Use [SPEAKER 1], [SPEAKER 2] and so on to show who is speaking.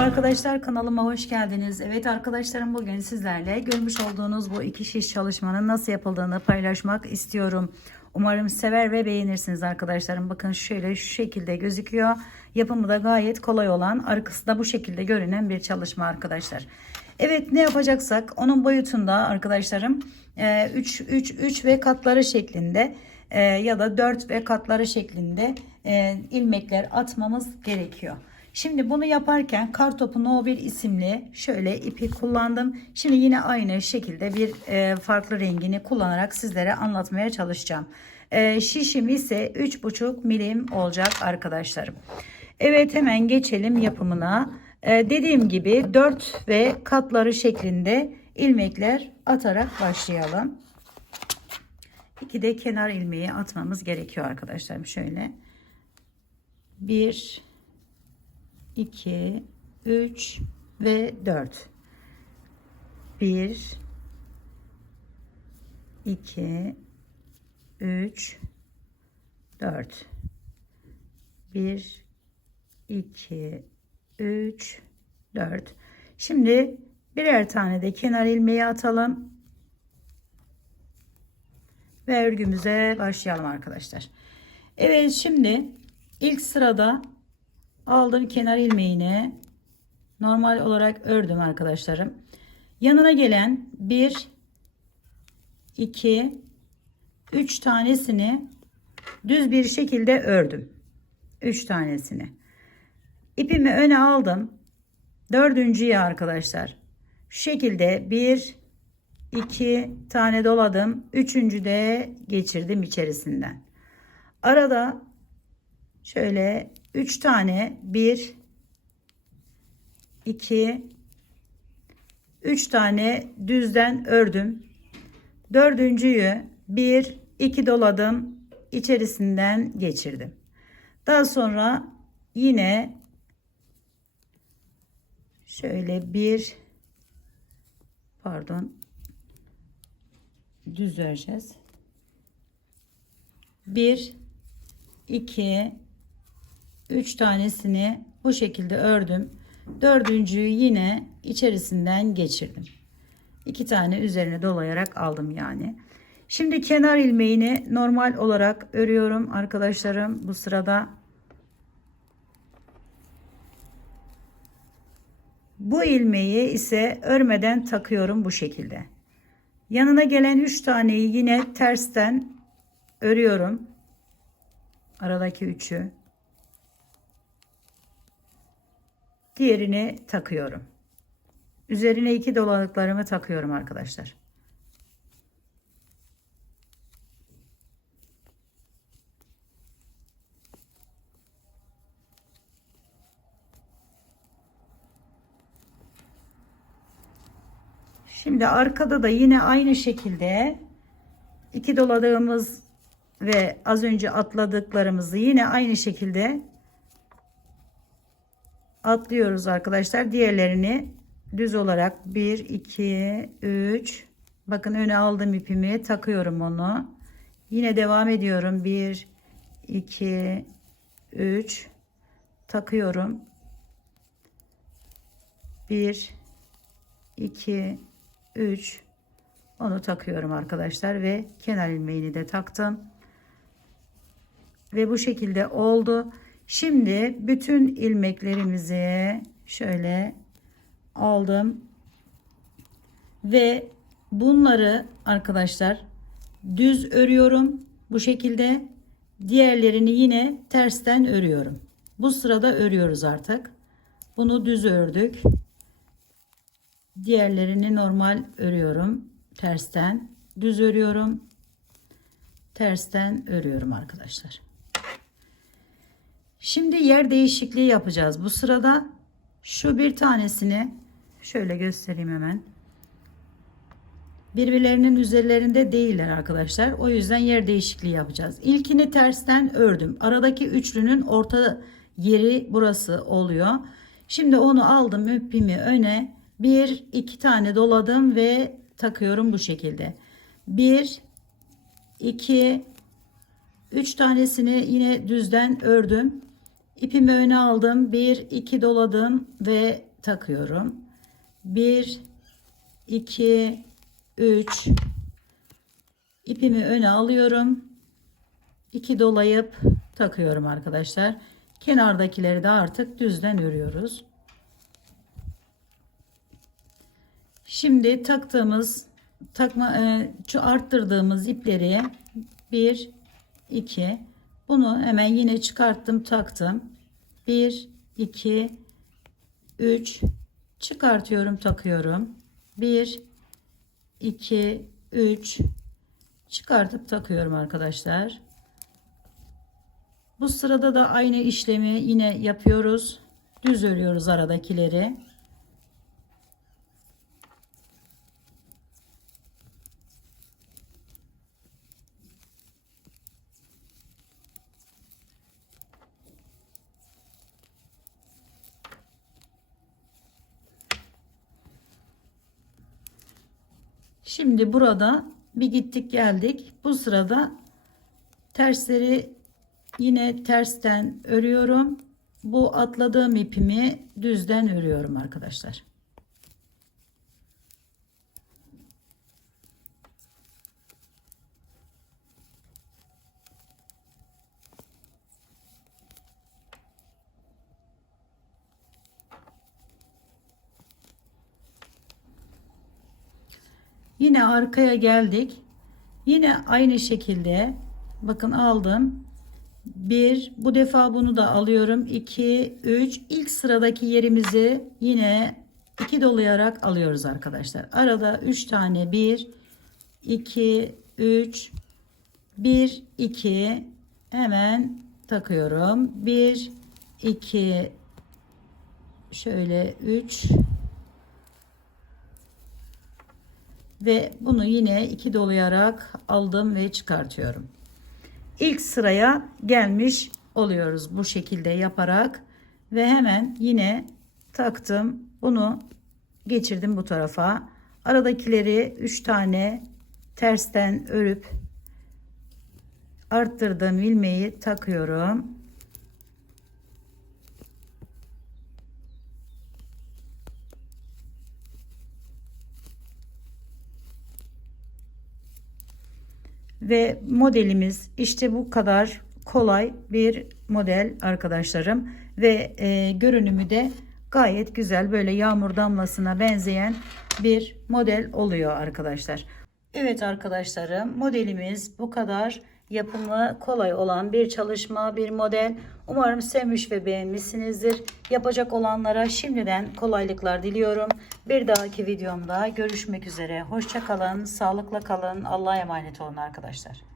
[SPEAKER 1] arkadaşlar kanalıma hoş geldiniz. Evet arkadaşlarım bugün sizlerle görmüş olduğunuz bu iki şiş çalışmanın nasıl yapıldığını paylaşmak istiyorum. Umarım sever ve beğenirsiniz arkadaşlarım. Bakın şöyle şu şekilde gözüküyor. Yapımı da gayet kolay olan arkası da bu şekilde görünen bir çalışma arkadaşlar. Evet ne yapacaksak onun boyutunda arkadaşlarım 3 3 3 ve katları şeklinde e, ya da 4 ve katları şeklinde e, ilmekler atmamız gerekiyor. Şimdi bunu yaparken Kartopu No 1 isimli şöyle ipi kullandım. Şimdi yine aynı şekilde bir e, farklı rengini kullanarak sizlere anlatmaya çalışacağım. E, şişim ise 3,5 milim olacak arkadaşlarım. Evet hemen geçelim yapımına. E, dediğim gibi 4 ve katları şeklinde ilmekler atarak başlayalım. İki de kenar ilmeği atmamız gerekiyor arkadaşlarım. Şöyle. 1 2 3 ve 4 1 2 3 4 1 2 3 4 Şimdi birer tane de kenar ilmeği atalım. Ve örgümüze başlayalım arkadaşlar. Evet şimdi ilk sırada aldım kenar ilmeğini normal olarak ördüm arkadaşlarım. Yanına gelen 1 2 3 tanesini düz bir şekilde ördüm. 3 tanesini. İpimi öne aldım. Dördüncüyü arkadaşlar. Şu şekilde 1 2 tane doladım. Üçüncü de geçirdim içerisinden. Arada şöyle 3 tane 1 2 3 tane düzden ördüm. Dördüncüyü 1 2 doladım. içerisinden geçirdim. Daha sonra yine şöyle bir pardon düz öreceğiz. 1 2 3 tanesini bu şekilde ördüm. Dördüncüyü yine içerisinden geçirdim. 2 tane üzerine dolayarak aldım yani. Şimdi kenar ilmeğini normal olarak örüyorum arkadaşlarım bu sırada. Bu ilmeği ise örmeden takıyorum bu şekilde. Yanına gelen 3 taneyi yine tersten örüyorum. Aradaki 3'ü. Diğerini takıyorum. Üzerine iki dolalıklarımı takıyorum arkadaşlar. Şimdi arkada da yine aynı şekilde iki doladığımız ve az önce atladıklarımızı yine aynı şekilde atlıyoruz arkadaşlar. Diğerlerini düz olarak 1 2 3 bakın öne aldım ipimi takıyorum onu. Yine devam ediyorum. 1 2 3 takıyorum. 1 2 3 onu takıyorum arkadaşlar ve kenar ilmeğini de taktım. Ve bu şekilde oldu. Şimdi bütün ilmeklerimizi şöyle aldım. Ve bunları arkadaşlar düz örüyorum. Bu şekilde diğerlerini yine tersten örüyorum. Bu sırada örüyoruz artık. Bunu düz ördük. Diğerlerini normal örüyorum. Tersten düz örüyorum. Tersten örüyorum arkadaşlar. Şimdi yer değişikliği yapacağız. Bu sırada şu bir tanesini şöyle göstereyim hemen. Birbirlerinin üzerlerinde değiller arkadaşlar. O yüzden yer değişikliği yapacağız. İlkini tersten ördüm. Aradaki üçlünün orta yeri burası oluyor. Şimdi onu aldım ipimi öne. Bir iki tane doladım ve takıyorum bu şekilde. Bir iki üç tanesini yine düzden ördüm. İpimi öne aldım. Bir iki doladım ve takıyorum. 1 2 3 ipimi öne alıyorum. 2 dolayıp takıyorum arkadaşlar. Kenardakileri de artık düzden örüyoruz. Şimdi taktığımız takma e, şu arttırdığımız ipleri 1 2 bunu hemen yine çıkarttım taktım. 1 2 3 çıkartıyorum takıyorum. 1 2 3 çıkartıp takıyorum arkadaşlar. Bu sırada da aynı işlemi yine yapıyoruz. Düz örüyoruz aradakileri Şimdi burada bir gittik geldik. Bu sırada tersleri yine tersten örüyorum. Bu atladığım ipimi düzden örüyorum arkadaşlar. Yine arkaya geldik. Yine aynı şekilde bakın aldım. Bir bu defa bunu da alıyorum. 2 3 ilk sıradaki yerimizi yine iki dolayarak alıyoruz arkadaşlar. Arada 3 tane 1 2 3 1 2 hemen takıyorum. 1 2 şöyle 3 ve bunu yine iki dolayarak aldım ve çıkartıyorum. İlk sıraya gelmiş oluyoruz bu şekilde yaparak ve hemen yine taktım. Bunu geçirdim bu tarafa. Aradakileri 3 tane tersten örüp arttırdığım ilmeği takıyorum. Ve modelimiz işte bu kadar kolay bir model arkadaşlarım. Ve e, görünümü de gayet güzel böyle yağmur damlasına benzeyen bir model oluyor arkadaşlar. Evet arkadaşlarım modelimiz bu kadar yapımı kolay olan bir çalışma bir model. Umarım sevmiş ve beğenmişsinizdir. Yapacak olanlara şimdiden kolaylıklar diliyorum. Bir dahaki videomda görüşmek üzere. Hoşçakalın, sağlıkla kalın, Allah'a emanet olun arkadaşlar.